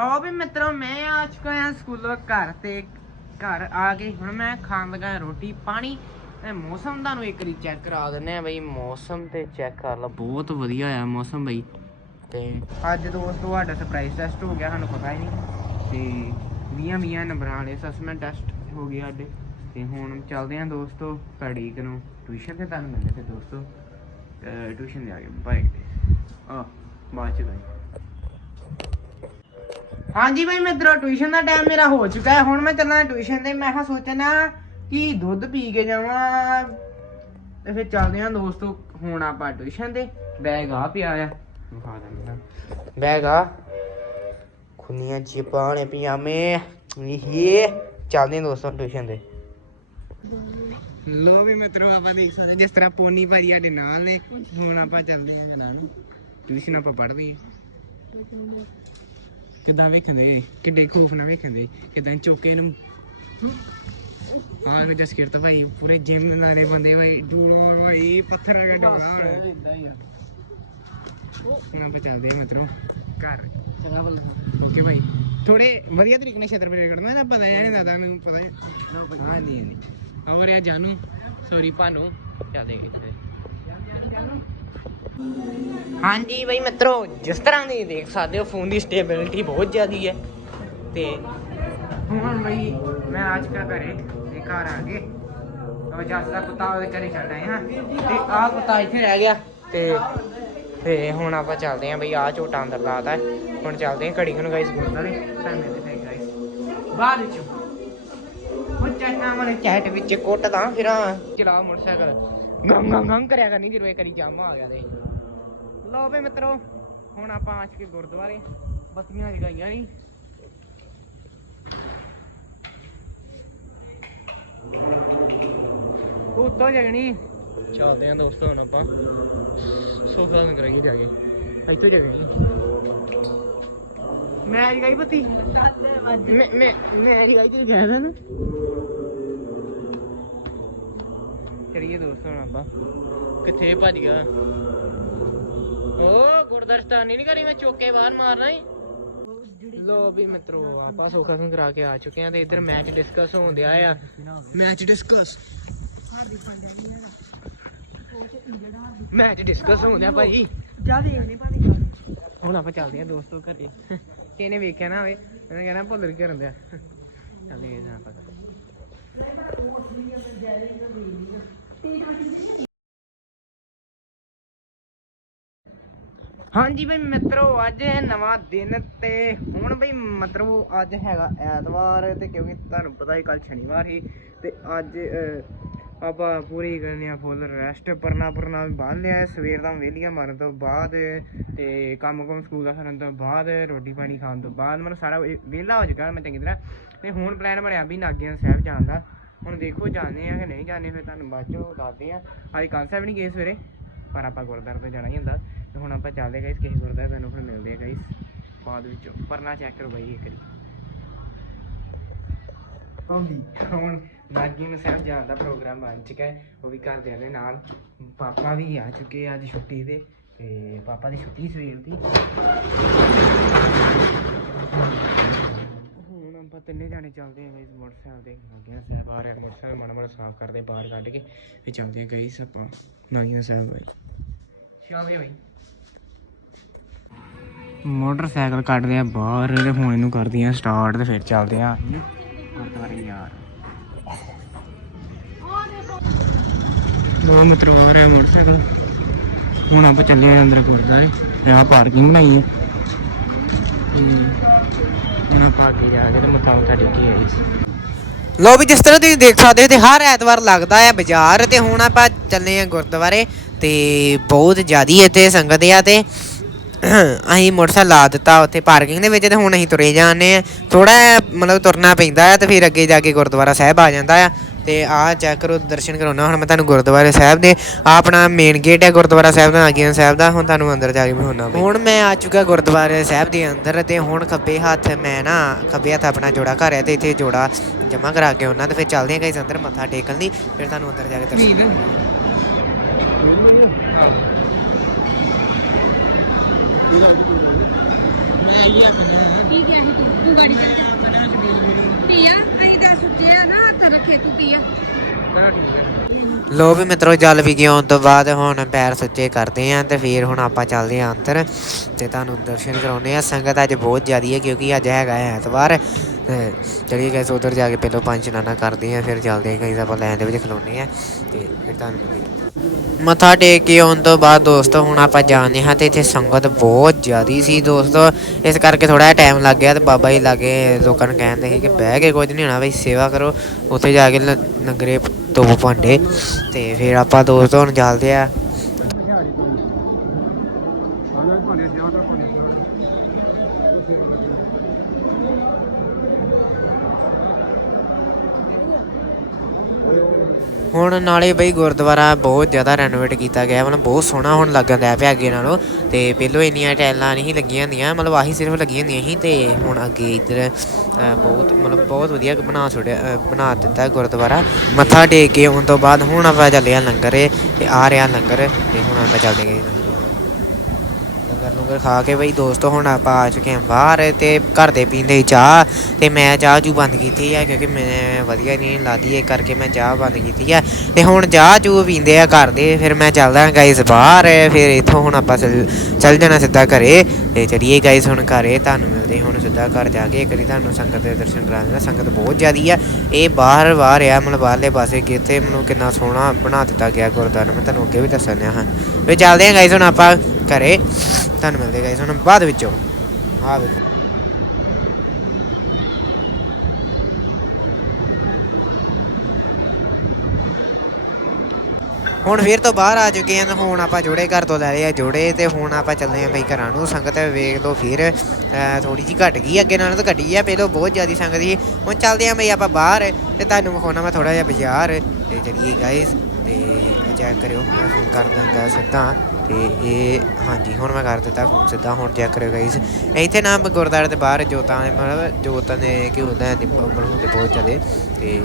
ਲਓ ਵੀ ਮਿੱਤਰੋ, ਮੈਂ ਆ ਚੁੱਕਾ ਹਾਂ ਸਕੂਲੋਂ ਘਰ ਤੇ ਘਰ ਆ ਕੇ। ਹੁਣ ਮੈਂ ਖਾਣ ਲੱਗਾ ਰੋਟੀ, ਪਾਣੀ ਤੇ ਮੌਸਮ ਤੁਹਾਨੂੰ ਇੱਕ ਵਾਰੀ ਚੈੱਕ ਕਰਾ ਦਿੰਨੇ ਆ ਬਈ ਮੌਸਮ ਤੇ ਚੈੱਕ ਕਰ ਲਓ। ਬਹੁਤ ਵਧੀਆ ਆ ਮੌਸਮ ਬਈ। ਤੇ ਅੱਜ ਦੋਸਤੋ ਸਾਡਾ ਸਰਪ੍ਰਾਈਜ਼ ਟੈਸਟ ਹੋ ਗਿਆ, ਸਾਨੂੰ ਪਤਾ ਹੀ ਨਹੀਂ। ਤੇ 20 20 ਨੰਬਰਾਂ ਵਾਲੇ ਅਸੈਸਮੈਂਟ ਟੈਸਟ ਹੋ ਗਏ ਸਾਡੇ। ਤੇ ਹੁਣ ਚੱਲਦੇ ਆਂ ਦੋਸਤੋ ਤੁਹਾਡੀ ਨੂੰ ਟਿਊਸ਼ਨ ਤੇ, ਤੁਹਾਨੂੰ ਮਿਲਦੇ ਤੇ ਦੋਸਤੋ। ਟਿਊਸ਼ਨ ਦੇ ਆ ਗਏ ਬਾਈ ਆ, ਬਾਅਦ ਚ ਬਾਈ। ਹਾਂਜੀ ਭਾਈ ਮਿੱਤਰੋ ਟਿਊਸ਼ਨ ਦਾ ਟਾਈਮ ਮੇਰਾ ਹੋ ਚੁੱਕਾ ਹੈ। ਹੁਣ ਮੈਂ ਚੱਲਣਾ ਟਿਊਸ਼ਨ ਤੇ। ਮੈਂ ਕਿਹਾ ਸੋਚਣਾ ਕਿ ਦੁੱਧ ਪੀ ਕੇ ਜਾਵਾਂ ਤੇ ਫਿਰ ਚੱਲਦੇ ਆਂ ਦੋਸਤੋ ਹੁਣ ਆਪਾਂ ਟਿਊਸ਼ਨ ਤੇ। ਬੈਗ ਆ ਪਿਆ ਆ। ਵਿਖਾ ਦਿੰਦਾ ਬੈਗ ਆ। ਖੁੰਨੀਆਂ ਜੇਬਾਂ ਨੇ ਪਜਾਮੇ। ਇਹ ਚੱਲਦੇ ਆਂ ਦੋਸਤੋ ਟਿਊਸ਼ਨ ਤੇ। ਲੋ ਵੀ ਮਿੱਤਰੋ ਆਪਾਂ ਦੇਖ ਸਕਦੇ ਜਿਸ ਤਰ੍ਹਾਂ ਪੋਨੀ ਭਾਜੀ ਸਾਡੇ ਨਾਲ ਨੇ। ਹੁਣ ਆਪਾਂ ਚੱਲਦੇ ਆਂ ਨਾਲ ਟਿਊਸ਼ਨ ਆਪਾਂ ਪੜ੍ਹਦੇ ਆਂ ਕਿਦਾਂ ਵੇਖਦੇ? ਕਿੱਡੇ ਖੂਫ ਨਾਲ ਵੇਖਦੇ? ਕਿਦਾਂ ਚੋਕੇ ਨੂੰ ਆਹ ਜਸ ਕਿਰਤ ਭਾਈ ਪੂਰੇ ਜਿਮ ਨਾਲੇ ਬੰਦੇ ਭਾਈ ਡੂੜੋ ਭਾਈ ਪੱਥਰ ਆ ਗਿਆ ਡੋਲਾ ਹੁਣ। ਇਦਾਂ ਹੀ ਆ। ਹੁਣ ਆਪਾਂ ਚੱਲਦੇ ਹਾਂ ਮਿੱਤਰੋ ਘਰ। ਚੰਗਾ ਬਲ ਕਿ ਭਾਈ? ਥੋੜੇ ਵਧੀਆ ਤਰੀਕੇ ਨਾਲ ਛੇਤਰ ਪੇੜ ਕੱਢਣਾ ਨਾ ਪਤਾ ਯਾਰ ਨੂੰ ਪਤਾ ਹੈ ਲਓ ਭਾਈ। ਹਾਂ ਨਹੀਂ ਨਹੀਂ। ਹੋਰ ਯਾ ਜਾਨੂ। ਸੌਰੀ ਭਾਨੂ। ਚੱਲਦੇ ਹਾਂ ਇੱਥੇ। ਹਾਂਜੀ ਬਈ ਮਿੱਤਰੋ, ਜਿਸ ਤਰ੍ਹਾਂ ਦੀ ਦੇਖ ਸਕਦੇ ਹੋ ਫੋਨ ਦੀ ਸਟੇਬਿਲਿਟੀ ਬਹੁਤ ਜ਼ਿਆਦੀ ਹੈ। ਤੇ ਹੁਣ ਬਈ ਮੈਂ ਅੱਜ ਕਾ ਘਰੇ ਤੇ ਘਰ ਆ ਗਏ। ਉਹ ਜੱਸ ਦਾ ਕੁੱਤਾ ਉਹਦੇ ਘਰੇ ਛੱਡ ਆਏ ਹਾਂ। ਤੇ ਆਹ ਕੁੱਤਾ ਇੱਥੇ ਰਹਿ ਗਿਆ। ਤੇ ਤੇ ਹੁਣ ਆਪਾਂ ਚੱਲਦੇ ਆਂ ਬਈ ਆ ਝੋਟਾ ਅੰਦਰ ਲਾਤਾ ਹੁਣ ਚੱਲਦੇ ਆਂ ਘੜੀ ਨੂੰ ਗਾਇਸ ਗੁਰਦਾਰੇ ਸਾਨੂੰ ਮਿਲਦੇ ਫਿਰ ਗਾਇਸ ਬਾਅਦ ਵਿੱਚ ਉਹ ਚੈਟਾਂ ਵਾਲੇ ਚੈਟ ਵਿੱਚ ਕੁੱਟਦਾ ਫਿਰਾਂ। ਚਲਾ ਮੋਟਰਸਾਈਕਲ। ਗੰਗ ਗੰਗ ਕਰਿਆ ਕਰਨੀ, ਜਦੋਂ ਕਰੀ ਜਾਮ ਆ ਗਿਆ ਤੇ। ਲਓ ਵੀ ਮਿੱਤਰੋ ਹੁਣ ਆਪਾਂ ਆਚ ਕੇ ਗੁਰਦੁਆਰੇ। ਬੱਤੀਆਂ ਜਗਾਈਆਂ ਨਹੀਂ ਉੱਤੋਂ ਜਗਣੀ। ਚੱਲਦੇ ਆਂ ਦੋਸਤੋ ਹੁਣ ਆਪਾਂ। ਸੋਫਾ ਨੂੰ ਕਰਾਈਏ ਜਾ ਕੇ। ਇੱਥੋਂ ਜਗਣੀ। ਮੈਂ ਜਗਾਈ ਬੱਤੀ। ਮੈਂ ਮੈਂ ਮੈਂ ਜਗਾਈ ਤੇ ਗਿਆ ਨਾ ਕਰੀਏ ਦੋਸਤੋ ਹੁਣ ਆਪਾਂ। ਕਿੱਥੇ ਭੱਜ ਗਿਆ? ਓ ਗੁਰਦਰਸਤਾਨੀ ਨਹੀਂ ਕਰੀ ਮੈਂ ਚੋਕੇ ਬਾਹਰ ਮਾਰਨਾ ਹੀ ਲੋ ਵੀ ਮਿੱਤਰੋ ਆਪਾਂ ਸੋਖਾ ਨੂੰ ਕਰਾ ਕੇ ਆ ਚੁੱਕੇ ਆ ਤੇ ਇੱਧਰ ਮੈਚ ਡਿਸਕਸ ਹੋਣ ਡਿਆ ਆ। ਮੈਚ ਡਿਸਕਸ ਮੈਚ ਡਿਸਕਸ ਹੋਣ ਡਿਆ ਭਾਈ। ਜਾ ਦੇਖ ਲਈ ਭਾਵੇਂ ਹੁਣ ਆਪਾਂ ਚੱਲਦੇ ਆ ਦੋਸਤੋ ਘਰੇ। ਕਿਹਨੇ ਵੇਖਿਆ ਨਾ ਹੋਵੇ ਉਹਨੇ ਕਹਿਣਾ ਭੁੱਲ ਕੇ ਕਰਨ ਦਿਆ। ਚੱਲਦੇ ਆ ਆਪਾਂ। ਹਾਂਜੀ ਬਈ ਮਿੱਤਰੋ, ਅੱਜ ਹੈ ਨਵਾਂ ਦਿਨ ਤੇ ਹੁਣ ਬਈ ਮਤਲਬ ਅੱਜ ਹੈਗਾ ਐਤਵਾਰ ਤੇ ਕਿਉਂਕਿ ਤੁਹਾਨੂੰ ਪਤਾ ਹੀ ਕੱਲ ਸ਼ਨੀਵਾਰ ਸੀ ਤੇ ਅੱਜ ਆਪਾਂ ਪੂਰੀ ਕਰਨੀ ਆ ਫੁੱਲ ਰੈਸਟ ਪਰਨਾ ਪਰਨਾ ਵੀ ਬੰਨ ਲਿਆ ਸਵੇਰ ਦਾ ਵੇਲੀਆਂ ਮਾਰਨ ਤੋਂ ਬਾਅਦ ਤੇ ਕੰਮ ਕੰਮ ਸਕੂਲ ਦਾ ਕਰਨ ਤੋਂ ਬਾਅਦ, ਰੋਟੀ ਪਾਣੀ ਖਾਣ ਤੋਂ ਬਾਅਦ ਮੈਨੂੰ ਸਾਰਾ ਵਿਹਲਾ ਹੋ ਚੁੱਕਾ ਮੈਂ ਚੰਗੀ ਤਰ੍ਹਾਂ। ਤੇ ਹੁਣ ਪਲਾਨ ਬਣਿਆ ਵੀ ਨਾਗਿਆਂ ਸਾਹਿਬ ਜਾਣ ਦਾ। ਹੁਣ ਦੇਖੋ ਜਾਂਦੇ ਆ ਕਿ ਨਹੀਂ ਜਾਂਦੇ ਫਿਰ ਤੁਹਾਨੂੰ ਬਾਅਦ ਚੋਂ ਦੱਸਦੇ ਆ। ਅੱਜ ਕੰਨ ਸਾਹਿਬ ਨਹੀਂ ਗਏ ਸਵੇਰੇ, ਪਰ ਆਪਾਂ ਗੁਰਦੁਆਰੇ ਤੋਂ ਜਾਣਾ ਹੀ ਹੁੰਦਾ। ਹੁਣ ਆਪਾਂ ਚੱਲਦੇ ਗਾਇਸ ਕਿਸੇ ਗੁਰਦਾ ਤੁਹਾਨੂੰ ਹੁਣ ਮਿਲਦੇ ਆ ਗਾਇਸ ਬਾਅਦ ਵਿੱਚੋਂ। ਪਰਨਾ ਚੈੱਕ ਕਰੋ ਬਾਈ ਇੱਕ ਵਾਰੀ। ਹੁਣ ਨਾਗੀ ਨੂੰ ਸਾਹਿਬ ਜਾਣ ਦਾ ਪ੍ਰੋਗਰਾਮ ਬਣ ਚੁੱਕਾ ਹੈ। ਉਹ ਵੀ ਘਰਦਿਆਂ ਦੇ ਨਾਲ। ਪਾਪਾ ਵੀ ਆ ਚੁੱਕੇ ਆ ਅੱਜ ਛੁੱਟੀ ਤੇ। ਤੇ ਪਾਪਾ ਦੀ ਛੁੱਟੀ ਸਵੇਰ ਦੀ। ਹੁਣ ਆਪਾਂ ਤਿੰਨੇ ਜਾਣੇ ਚੱਲਦੇ ਆ ਗਾਇਸ ਮੋਟਰਸਾਈਕਲ ਤੇ। ਨਾਗੀਆਂ ਸਾਹਿਬ ਬਾਹਰ ਮੋਟਰਸਾਈਕਲ ਮਾੜਾ ਮਾੜਾ ਸਾਫ਼ ਕਰਦੇ, ਬਾਹਰ ਕੱਢ ਕੇ। ਫਿਰ ਚੱਲਦੇ ਆ ਗਾਇਸ ਆਪਾਂ ਨਾਗੀਆਂ ਸਾਹਿਬ ਬਾਈ। ਬਾਈ ਮੋਟਰਸਾਈਕਲ ਕੱਢਦੇ ਆ ਬਾਹਰ ਤੇ ਹੁਣ ਇਹਨੂੰ ਕਰਦੇ ਆ ਸਟਾਰਟ ਤੇ ਫਿਰ ਚੱਲਦੇ ਆ। ਗੁਰਦੁਆਰੇ ਯਾਰ। ਦੋ ਮਿੱਤਰ ਹੋ ਰਿਹਾ ਮੋਟਰਸਾਈਕਲ। ਹੁਣ ਆਪਾਂ ਚੱਲੇ ਆ ਅੰਦਰ ਗੁਰਦੁਆਰੇ। ਤੇ ਆ ਪਾਰਕਿੰਗ ਬਣਾਈ ਹੈ ਹੁਣ ਆਪਾਂ ਅੱਗੇ ਜਾ ਕੇ ਤੇ ਮੱਥਾ ਟੇਕੀ ਆਈ ਲੋ ਵੀ ਜਿਸ ਤਰ੍ਹਾਂ ਤੁਸੀਂ ਦੇਖ ਸਕਦੇ ਹੋ ਤੇ ਹਰ ਐਤਵਾਰ ਲੱਗਦਾ ਹੈ ਬਾਜ਼ਾਰ ਤੇ ਹੁਣ ਆਪਾਂ ਚੱਲੇ ਆ ਗੁਰਦੁਆਰੇ। ਤੇ ਬਹੁਤ ਜ਼ਿਆਦੀ ਇੱਥੇ ਸੰਗਤ ਆ ਤੇ ਅਸੀਂ ਮੋਟਰਸਾਈਕਲ ਲਾ ਦਿੱਤਾ ਉੱਥੇ ਪਾਰਕਿੰਗ ਦੇ ਵਿੱਚ ਤੇ ਹੁਣ ਅਸੀਂ ਤੁਰੇ ਜਾਂਦੇ ਆ ਥੋੜਾ ਮਤਲਬ ਤੁਰਨਾ ਪੈਂਦਾ ਆ ਤੇ ਫਿਰ ਅੱਗੇ ਜਾ ਕੇ ਗੁਰਦੁਆਰਾ ਸਾਹਿਬ ਆ ਜਾਂਦਾ ਆ। ਤੇ ਆਹ ਚੈੱਕ ਕਰੋ ਦਰਸ਼ਨ ਕਰਾਉਣਾ ਹੁਣ ਮੈਂ ਤੁਹਾਨੂੰ ਗੁਰਦੁਆਰੇ ਸਾਹਿਬ ਦੇ। ਆਹ ਆਪਣਾ ਮੇਨ ਗੇਟ ਹੈ ਗੁਰਦੁਆਰਾ ਸਾਹਿਬ ਦਾ ਆਗਿਆ ਸਾਹਿਬ ਦਾ ਹੁਣ ਤੁਹਾਨੂੰ ਅੰਦਰ ਜਾ ਕੇ ਵਿਖਾਉਣਾ ਹੁਣ ਮੈਂ ਆ ਚੁੱਕਾ ਗੁਰਦੁਆਰੇ ਸਾਹਿਬ ਦੇ ਅੰਦਰ ਤੇ ਹੁਣ ਖੱਬੇ ਹੱਥ ਮੈਂ ਨਾ ਖੱਬੇ ਹੱਥ ਆਪਣਾ ਜੋੜਾ ਘਰ ਹੈ ਤੇ ਇੱਥੇ ਜੋੜਾ ਜਮਾ ਕਰਾ ਕੇ ਉਹਨਾਂ ਤੇ ਫਿਰ ਚੱਲਦੇ ਹਾਂ ਗਾਇਸ ਅੰਦਰ ਮੱਥਾ ਟੇਕਣ ਲਈ ਫਿਰ ਤੁਹਾਨੂੰ ਅੰਦਰ ਜਾ ਕੇ ਦਰਸ਼ਨ ਮੈਂ ਇਹ ਆਖਣਾ ਕੀ ਗਿਆ ਸੀ ਤੂੰ ਤੂੰ ਗਾੜੀ ਚੱਲ ਜਾ। ਪੀਆ ਅਸੀਂ ਤਾਂ ਸੁੱਤੇ ਆ ਨਾ ਹੱਥ ਰੱਖੇ ਤੂੰ ਪੀਆ। ਲੋ ਵੀ ਮਿੱਤਰੋ ਜਲ ਵੀ ਆਉਣ ਤੋਂ ਬਾਅਦ ਹੁਣ ਪੈਰ ਸੁੱਚੇ ਕਰਦੇ ਆਂ ਤੇ ਫਿਰ ਹੁਣ ਆਪਾਂ ਚੱਲਦੇ ਆਂ ਅੰਦਰ ਤੇ ਤੁਹਾਨੂੰ ਦਰਸ਼ਨ ਕਰਾਉਨੇ ਆ। ਸੰਗਤ ਅੱਜ ਬਹੁਤ ਜ਼ਿਆਦੀ ਹੈ ਕਿਉਂਕਿ ਅੱਜ ਹੈਗਾ ਐਤਵਾਰ। ਚਲੀਏ ਗਏ ਉਧਰ ਜਾ ਕੇ ਪਹਿਲਾਂ ਪੰਜ ਇਸ਼ਨਾਨਾਂ ਕਰਦੇ ਆਂ ਫਿਰ ਚੱਲਦੇ ਆਂ ਕਈ ਆਪਾਂ ਲੈਣ ਦੇ ਵਿੱਚ ਖਲੋਨੇ ਆ ਤੇ ਫਿਰ ਤੁਹਾਨੂੰ ਮਿਲਦੇ ਮੱਥਾ ਟੇਕ ਕੇ ਆਉਣ ਤੋਂ ਬਾਅਦ ਦੋਸਤੋ, ਹੁਣ ਆਪਾਂ ਜਾਂਦੇ ਹਾਂ ਤੇ ਇੱਥੇ ਸੰਗਤ ਬਹੁਤ ਜ਼ਿਆਦੀ ਸੀ ਦੋਸਤੋ। ਇਸ ਕਰਕੇ ਥੋੜਾ ਜਿਹਾ ਟਾਈਮ ਲੱਗ ਗਿਆ ਤੇ ਬਾਬਾ ਜੀ ਲਾਗੇ ਲੋਕਾਂ ਨੂੰ ਕਹਿੰਦੇ ਸੀ ਕਿ ਬਹਿ ਕੇ ਕੁਝ ਨਹੀਂ ਹੋਣਾ ਬਈ, ਸੇਵਾ ਕਰੋ। ਉੱਥੇ ਜਾ ਕੇ ਲ- ਤੋਂ ਭਾਂਡੇ ਤੇ ਫਿਰ ਆਪਾਂ ਦੋਸਤੋ, ਹੁਣ ਚੱਲਦੇ ਆ ਹੁਣ ਨਾਲੇ ਬਈ ਗੁਰਦੁਆਰਾ ਬਹੁਤ ਜ਼ਿਆਦਾ ਰੈਨੋਵੇਟ ਕੀਤਾ ਗਿਆ, ਮਤਲਬ ਬਹੁਤ ਸੋਹਣਾ ਹੁਣ ਲੱਗਣ ਲੱਗ ਪਿਆ ਅੱਗੇ ਨਾਲੋਂ, ਤੇ ਪਹਿਲੋਂ ਇੰਨੀਆਂ ਟੈਲਾਂ ਨਹੀਂ ਲੱਗੀਆਂ ਹੁੰਦੀਆਂ, ਮਤਲਬ ਆਹੀ ਸਿਰਫ ਲੱਗੀਆਂ ਹੁੰਦੀਆਂ ਸੀ, ਤੇ ਹੁਣ ਅੱਗੇ ਇੱਧਰ ਬਹੁਤ, ਮਤਲਬ ਬਹੁਤ ਵਧੀਆ ਬਣਾ ਛੋੜਿਆ ਬਣਾ ਦਿੱਤਾ ਗੁਰਦੁਆਰਾ। ਮੱਥਾ ਟੇਕ ਕੇ ਆਉਣ ਤੋਂ ਬਾਅਦ ਹੁਣ ਆਪਾਂ ਚੱਲੇ ਆ ਲੰਗਰ ਤੇ ਆ ਰਿਹਾ ਲੰਗਰ, ਤੇ ਹੁਣ ਆਪਾਂ ਚੱਲਦੇ ਗਏ ਲੰਗਰ ਲੰਗਰ ਖਾ ਕੇ ਬਈ ਦੋਸਤੋ, ਹੁਣ ਆਪਾਂ ਆ ਚੁੱਕੇ ਹਾਂ ਬਾਹਰ ਤੇ ਘਰ ਦੇ ਪੀਂਦੇ ਚਾਹ ਤੇ ਮੈਂ ਚਾਹ ਚੂ ਬੰਦ ਕੀਤੀ ਹੈ ਕਿਉਂਕਿ ਮੈਂ ਵਧੀਆ ਨਹੀਂ ਲੱਗਦੀ, ਇਹ ਕਰਕੇ ਮੈਂ ਚਾਹ ਬੰਦ ਕੀਤੀ ਹੈ ਤੇ ਹੁਣ ਚਾਹ ਚੂ ਪੀਂਦੇ ਆ ਘਰ ਦੇ, ਫਿਰ ਮੈਂ ਚੱਲਦਾ ਗਾਈਸ ਬਾਹਰ, ਫਿਰ ਇੱਥੋਂ ਹੁਣ ਆਪਾਂ ਚੱਲ ਚੱਲ ਜਾਣਾ ਸਿੱਧਾ ਘਰੇ। ਤੇ ਚਲੀਏ ਗਾਈਸ ਹੁਣ ਘਰੇ, ਤੁਹਾਨੂੰ ਮਿਲਦੇ ਹੁਣ ਸਿੱਧਾ ਘਰ ਜਾ ਕੇ। ਇੱਕ ਵਾਰੀ ਤੁਹਾਨੂੰ ਸੰਗਤ ਦੇ ਦਰਸ਼ਨ ਕਰਾ ਦੇਣਾ ਸੰਗਤ ਬਹੁਤ ਜ਼ਿਆਦੀ ਆ। ਇਹ ਬਾਹਰ ਬਾਹਰ ਆ, ਮਤਲਬ ਬਾਹਰਲੇ ਪਾਸੇ ਕਿਤੇ ਮੈਨੂੰ ਕਿੰਨਾ ਸੋਹਣਾ ਬਣਾ ਦਿੱਤਾ ਗਿਆ ਗੁਰਦੁਆਰਾ, ਮੈਂ ਤੁਹਾਨੂੰ ਅੱਗੇ ਵੀ ਦੱਸਣ ਹਾਂ। ਵੀ ਚੱਲਦੇ ਆ ਗਾਈਸ ਹੁਣ ਆਪਾਂ ਘਰੇ। ਤੁਹਾਨੂੰ ਮਿਲਦੇ ਗਾਈਸ ਹੁਣ ਬਾਅਦ ਵਿੱਚੋਂ। ਆ ਵੇਖੋ ਹੁਣ ਫਿਰ ਤੋਂ ਬਾਹਰ ਆ ਚੁੱਕੇ ਹਾਂ ਤੇ ਹੁਣ ਆਪਾਂ ਜੋੜੇ ਘਰ ਤੋਂ ਲੈ ਲਏ ਆ ਜੋੜੇ, ਤੇ ਹੁਣ ਆਪਾਂ ਚੱਲਦੇ ਆਂ ਬਈ ਘਰਾਂ ਨੂੰ। ਸੰਗਤ ਵੇਖ ਲਓ ਫਿਰ ਥੋੜੀ ਜੀ ਘਟ ਗਈ, ਅੱਗੇ ਨਾਲੋਂ ਤਾਂ ਘਟੀ ਆ, ਪਹਿਲਾਂ ਬਹੁਤ ਜ਼ਿਆਦੀ ਸੰਗਤ ਸੀ। ਹੁਣ ਚੱਲਦੇ ਆਂ ਬਈ ਆਪਾਂ ਬਾਹਰ, ਤੇ ਤੁਹਾਨੂੰ ਵਿਖਾਉਣਾ ਮੈਂ ਥੋੜਾ ਜਿਹਾ ਬਾਜ਼ਾਰ, ਤੇ ਚਲੀਏ ਗਾਇਸ ਤੇ ਚੈੱਕ ਕਰਿਓ, ਮੈਂ ਫੋਨ ਕਰ ਦਿੰਦਾ ਸਿੱਧਾ। ਤੇ ਇਹ, ਹਾਂਜੀ, ਹੁਣ ਮੈਂ ਕਰ ਦਿੱਤਾ ਫੋਨ ਸਿੱਧਾ, ਹੁਣ ਚੈੱਕ ਕਰਿਓ ਗਾਇਸ ਇੱਥੇ ਨਾ ਗੁਰਦਾਰੇ ਦੇ ਬਾਹਰ ਜੋਤਾਂ ਦੇ ਮਤਲਬ ਜੋਤਾਂ ਦੇ ਘਿਓ ਦਾ ਦੀ ਬਣਾਉਂਦੇ ਬਹੁਤ ਜ਼ਿਆਦੇ। ਤੇ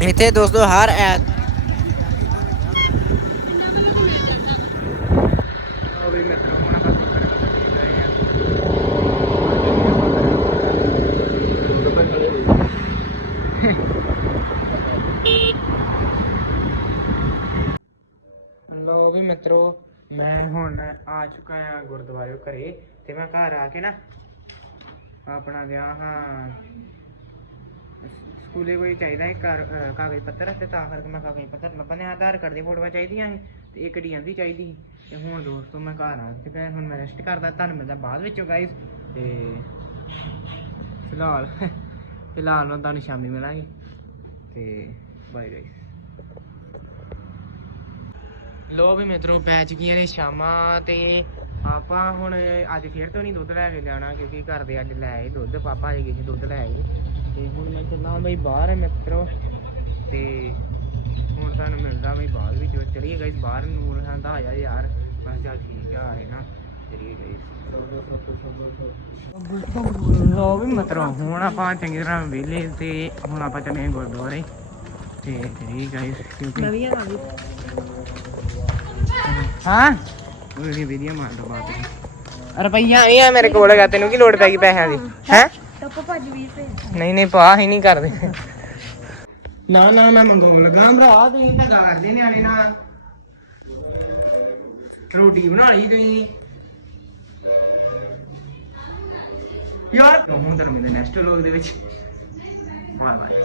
ਇੱਥੇ ਦੋਸਤੋ ਹਰ ਐਤ ਵੀ ਮਿੱਤਰੋ ਲੋ ਵੀ ਮਿੱਤਰੋ, ਮੈਂ ਹੁਣ ਆ ਚੁੱਕਾ ਆ ਗੁਰਦੁਆਰੇ ਘਰੇ ਤੇ ਮੈਂ ਘਰ ਆ ਕੇ ਨਾ ਆਪਣਾ ਗਿਆ ਹਾਂ ਸਕੂਲੇ ਕੋਈ ਚਾਹੀਦਾ ਹੈ ਕਾਗਜ਼ ਪੱਤਰ ਤੇ ਤਾਂ ਕਰਕੇ ਮੈਂ ਕਾਗਜ਼ ਪੱਤਰ ਲੱਭਣੇ ਆਧਾਰ ਕਾਰਡ ਦੀ ਫੋਟੋਆਂ ਚਾਹੀਦੀਆਂ ਸੀ ਤੇ ਇੱਕ ਡੀਐਮ ਚਾਹੀਦੀ ਸੀ। ਤੇ ਹੁਣ ਦੋਸਤੋ ਮੈਂ ਘਰ ਆ ਚੁੱਕਾ ਹੁਣ ਮੈਂ ਰੈਸਟ ਕਰਦਾ, ਤੁਹਾਨੂੰ ਮਿਲਦਾ ਬਾਅਦ ਵਿੱਚੋਂ ਗਾਇਸ ਤੇ ਫਿਲਹਾਲ ਫਿਲਹਾਲ ਨੂੰ ਤੁਹਾਨੂੰ ਸ਼ਾਮੀ ਮਿਲਾਂਗੇ ਤੇ ਬਾਏ ਗਾਇਸ ਲੋ ਵੀ ਮਿੱਤਰੋ ਪੈ ਚੁੱਕੀਆਂ ਨੇ ਸ਼ਾਮਾਂ ਤੇ ਆਪਾਂ ਹੁਣ ਅੱਜ ਫੇਰ ਤੋਂ ਨਹੀਂ ਦੁੱਧ ਲੈ ਕੇ ਜਾਣਾ ਕਿਉਂਕਿ ਘਰ ਦੇ ਅੱਜ ਲੈ ਆਏ ਦੁੱਧ, ਪਾਪਾ ਜੀ ਗਏ ਦੁੱਧ ਲੈ ਆਏ। ਤੇ ਹੁਣ ਮੈਂ ਚੱਲਾਂ ਬਈ ਬਾਹਰ ਮਿੱਤਰੋ। ਤੇ ਹੁਣ ਤੁਹਾਨੂੰ ਮਿਲਦਾ ਬਈ ਬਾਅਦ ਵਿੱਚ। ਚਲੀਏ ਗਾਇਸ ਬਾਹਰ ਨੂਰ ਖਾਂਦਾ ਆਇਆ ਯਾਰ। ਮੈਂ ਚੱਲ ਠੀਕ ਆ ਰਹੇ ਨਾ। ਚਲੀਏ ਗਾਇਸ। ਲੋ ਵੀ ਮਿੱਤਰੋ ਹੁਣ ਆਪਾਂ ਚੰਗੀ ਤਰ੍ਹਾਂ ਵਿਹਲੇ ਤੇ ਹੁਣ ਆਪਾਂ ਚੱਲੇ ਗੁਰਦੁਆਰੇ। ਤੇ ਚਲੀਏ ਗਾਇਸ ਕਿਉਂਕਿ ਨਵੀਆਂ ਆ ਗਈ ਹਾਂ? ਉਹਦੀ ਵੀਡੀਓ ਮਾਰ ਦੋ ਬਾਤ ਰੁਪਈਆ ਇਹ ਆ ਮੇਰੇ ਕੋਲ ਹੈਗਾ ਤੈਨੂੰ ਕੀ ਲੋੜ ਪੈ ਗਈ ਪੈਸਿਆਂ ਦੀ? ਹੈ? ਟੱਪ ਭੱਜ 20 ਰੁਪਏ ਨਹੀਂ ਨਹੀਂ ਪਾ ਹੀ ਨਹੀਂ ਕਰਦੇ। ਨਾ ਨਾ ਮੈਂ ਮੰਗਾਉਣ ਲੱਗਾ ਭਰਾ ਤੁਸੀਂ ਤਾਂ ਕਰਦੇ ਨਿਆਣੇ ਨਾਲ। ਰੋਟੀ ਬਣਾ ਲਈ ਤੁਸੀਂ। ਯਾਰ ਹੁਣ ਤੁਹਾਨੂੰ ਮਿਲਦੇ ਨੈਕਸਟ ਵਲੌਗ ਦੇ ਵਿੱਚ। Bye bye